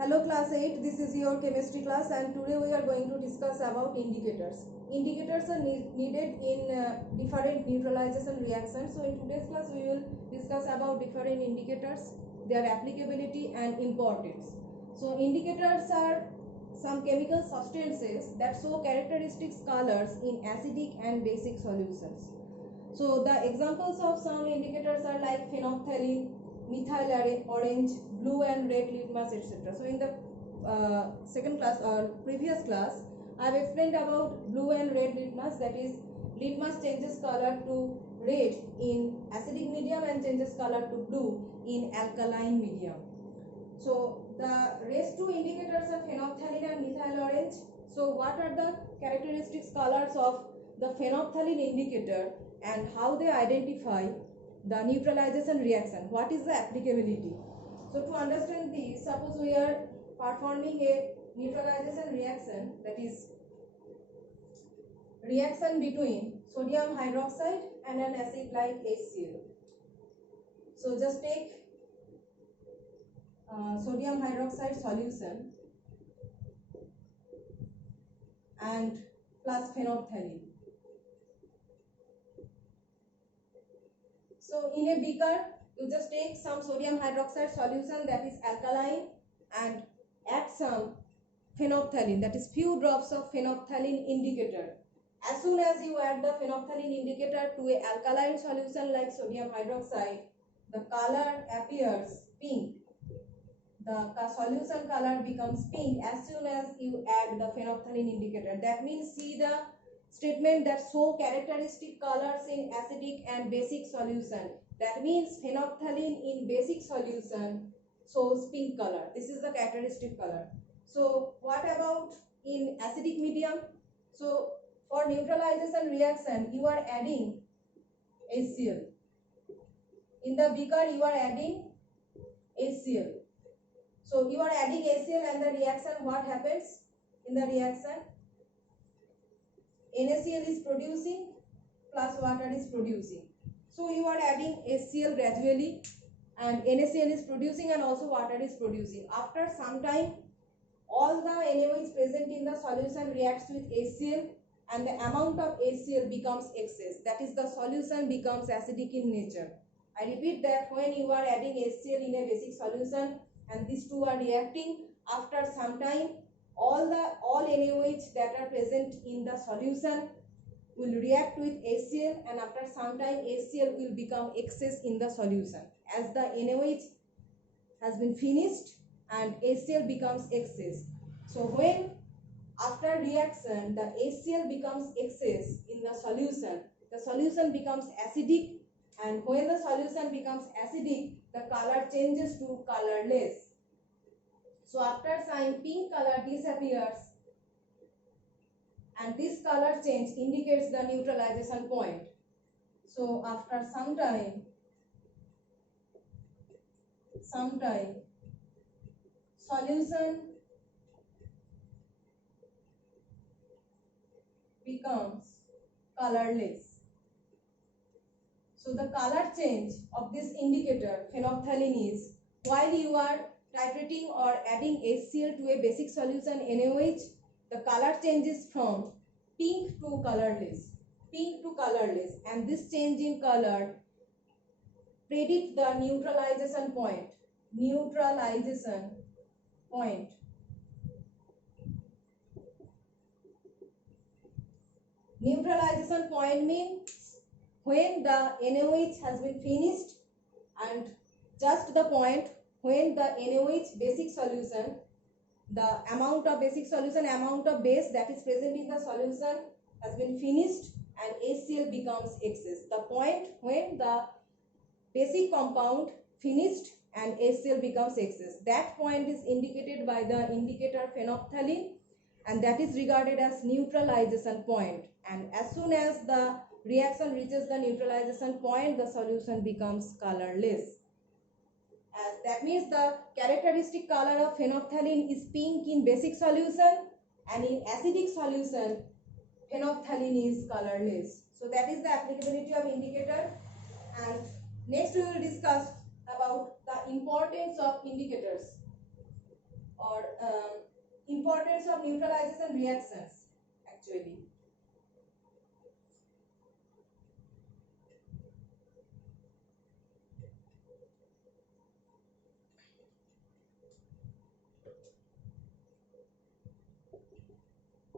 Hello class 8, this is your chemistry class and today we are going to discuss about indicators. Indicators are needed in different neutralization reactions. So in today's class we will discuss about different indicators, their applicability and importance. So indicators are some chemical substances that show characteristic colors in acidic and basic solutions. So the examples of some indicators are like phenolphthalein, methyl orange, blue and red litmus, etc. So in the second class or previous class, I have explained about blue and red litmus. That is, litmus changes color to red in acidic medium and changes color to blue in alkaline medium. So the rest two indicators are phenolphthalein and methyl orange. So what are the characteristic colors of the phenolphthalein indicator and how they identify the neutralization reaction? What is the applicability? So to understand this, suppose we are performing a neutralization reaction, that is reaction between sodium hydroxide and an acid like HCl. So just take sodium hydroxide solution and plus phenolphthalein. So in a beaker, you just take some sodium hydroxide solution that is alkaline and add some phenolphthalein, that is few drops of phenolphthalein indicator. As soon as you add the phenolphthalein indicator to a alkaline solution like sodium hydroxide, the color appears pink. The solution color becomes pink as soon as you add the phenolphthalein indicator. That means, see the statement that show characteristic colors in acidic and basic solution. That means phenolphthalein in basic solution shows pink color. This is the characteristic color. So what about in acidic medium? So for neutralization reaction, you are adding HCl. In the beaker, you are adding HCl. So you are adding HCl and the reaction, what happens in the reaction? NaCl is producing plus water is producing. So you are adding HCl gradually and NaCl is producing and also water is producing. After some time, all the NaOH present in the solution reacts with HCl and the amount of HCl becomes excess. That is, the solution becomes acidic in nature. I repeat that when you are adding HCl in a basic solution and these two are reacting, after some time all NaOH that are present in the solution will react with HCl and after some time HCl will become excess in the solution as the NaOH has been finished and HCl becomes excess. So when after reaction the HCl becomes excess in the solution becomes acidic, and when the solution becomes acidic, the color changes to colorless. So after some pink color disappears and this color change indicates the neutralization point. So after some time solution becomes colorless. So the color change of this indicator phenolphthalein is, while you are titrating or adding HCl to a basic solution NaOH, the color changes from pink to colorless, and this change in color predict the neutralization point. Neutralization point means when the NaOH has been finished and just the point when the NaOH basic solution, the amount of base that is present in the solution has been finished and HCl becomes excess. The point when the basic compound finished and HCl becomes excess. That point is indicated by the indicator phenolphthalein and that is regarded as neutralization point. And as soon as the reaction reaches the neutralization point, the solution becomes colorless. That means the characteristic color of phenolphthalein is pink in basic solution and in acidic solution phenolphthalein is colorless. So that is the applicability of indicator. And next we will discuss about the importance of indicators. or importance of neutralization reactions actually.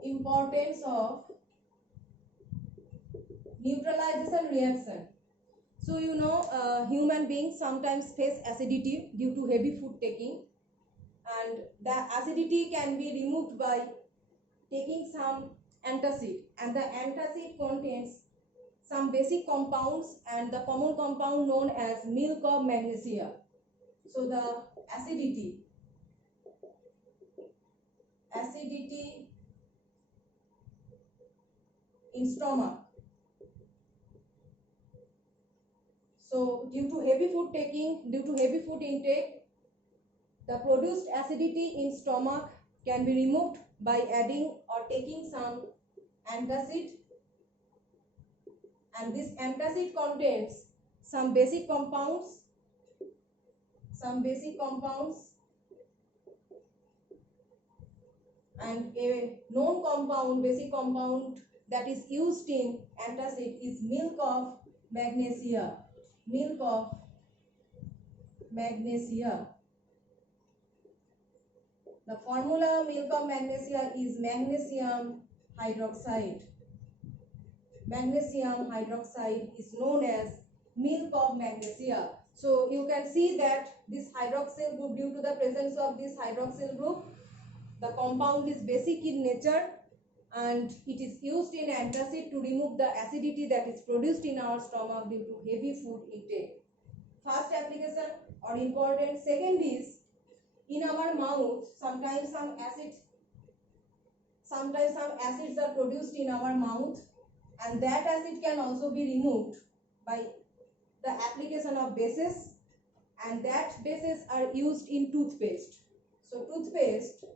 Importance of neutralization reaction. So you know, human beings sometimes face acidity due to heavy food taking, and the acidity can be removed by taking some antacid, and the antacid contains some basic compounds and the common compound known as milk of magnesia. So the acidity in stomach. So due to heavy food intake, the produced acidity in stomach can be removed by adding or taking some antacid, and this antacid contains some basic compounds and a known compound, basic compound that is used in antacid is milk of magnesia. The formula milk of magnesia is magnesium hydroxide. Magnesium hydroxide is known as milk of magnesia. So you can see that this hydroxyl group, due to the presence of this hydroxyl group, the compound is basic in nature and it is used in antacid to remove the acidity that is produced in our stomach due to heavy food intake. First application or important. Second is, in our mouth sometimes some acids are produced in our mouth, and that acid can also be removed by the application of bases, and that bases are used in toothpaste. So toothpaste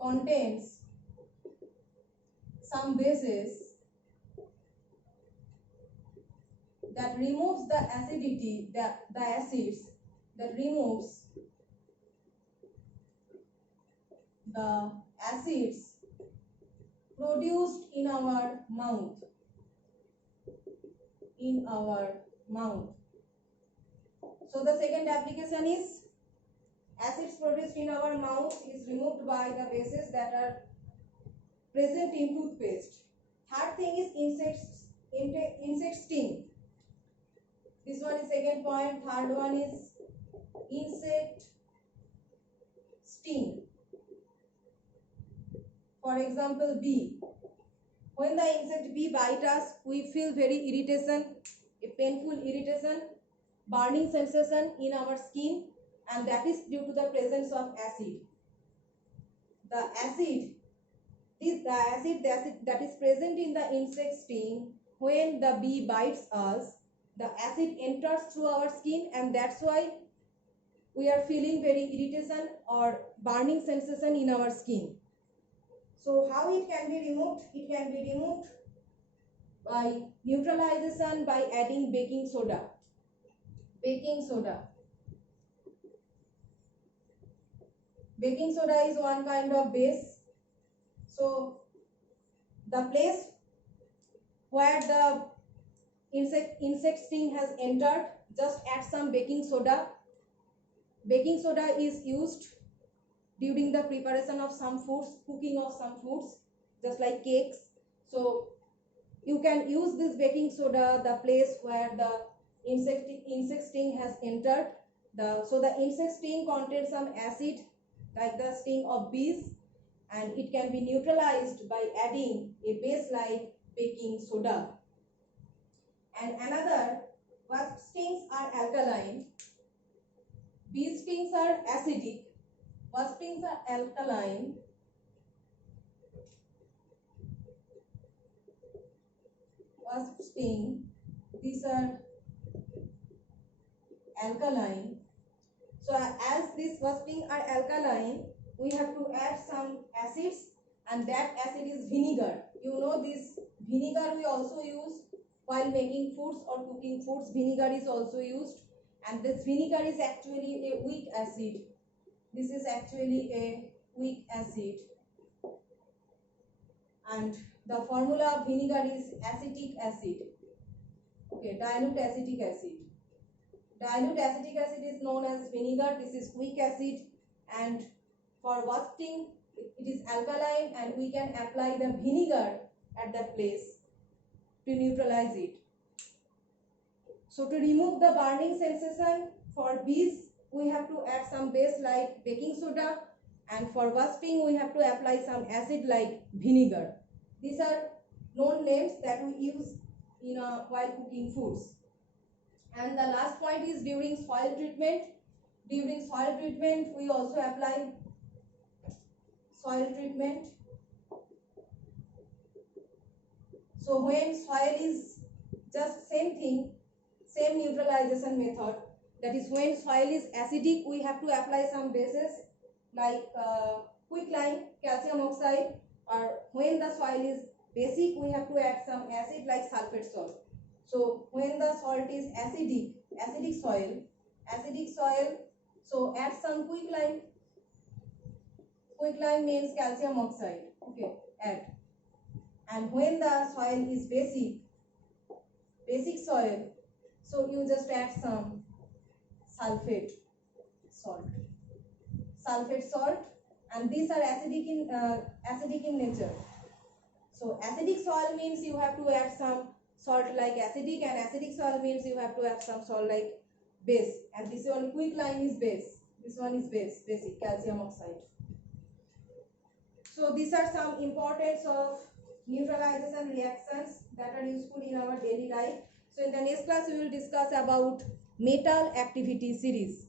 contains some bases that removes the acidity, the acids that removes the acids produced in our mouth. So the second application is acids produced in our mouth is removed by the bases that are present in toothpaste. Third thing is insect sting. This one is second point. Third one is insect sting. For example, bee. When the insect bee bite us, we feel very irritation, a painful irritation, burning sensation in our skin, and that is due to the presence of acid. The acid that is present in the insect sting, when the bee bites us, the acid enters through our skin, and that's why we are feeling very irritation or burning sensation in our skin. So how it can be removed? It can be removed by neutralization by adding baking soda. Baking soda is one kind of base. So the place where the insect sting has entered, just add some baking soda. Baking soda is used during the preparation of some foods, cooking of some foods, just like cakes. So you can use this baking soda, the place where the insect sting has entered. So the insect sting contains some acid like the sting of bees, and it can be neutralized by adding a base like baking soda. And another, wasp stings are alkaline, bee stings are acidic, wasp stings are alkaline, wasp sting, these are alkaline. So as these wasp stings are alkaline, we have to add some acids, and that acid is vinegar. You know, this vinegar we also use while making foods or cooking foods. Vinegar is also used, and this vinegar is actually a weak acid. This is actually a weak acid, and the formula of vinegar is acetic acid. Okay, dilute acetic acid. Dilute acetic acid is known as vinegar. This is weak acid, and for wafting it is alkaline, and we can apply the vinegar at that place to neutralize it. So to remove the burning sensation for bees, we have to add some base like baking soda, and for wafting we have to apply some acid like vinegar. These are known names that we use in while cooking foods. And the last point is during soil treatment. During soil treatment we also apply soil treatment. So when soil is just same thing, same neutralization method, that is when soil is acidic we have to apply some bases like quicklime, calcium oxide, or when the soil is basic we have to add some acid like sulfate salt. So when the salt is acidic soil, so add some quicklime. Quicklime means calcium oxide. Okay, add. And when the soil is basic soil, so you just add some sulfate salt, and these are acidic in nature. So acidic soil means you have to add some salt like acidic, and acidic soil means you have to add some salt like base. And this one quicklime is base. This one is basic calcium oxide. So these are some importance of neutralization reactions that are useful in our daily life. So in the next class we will discuss about metal activity series.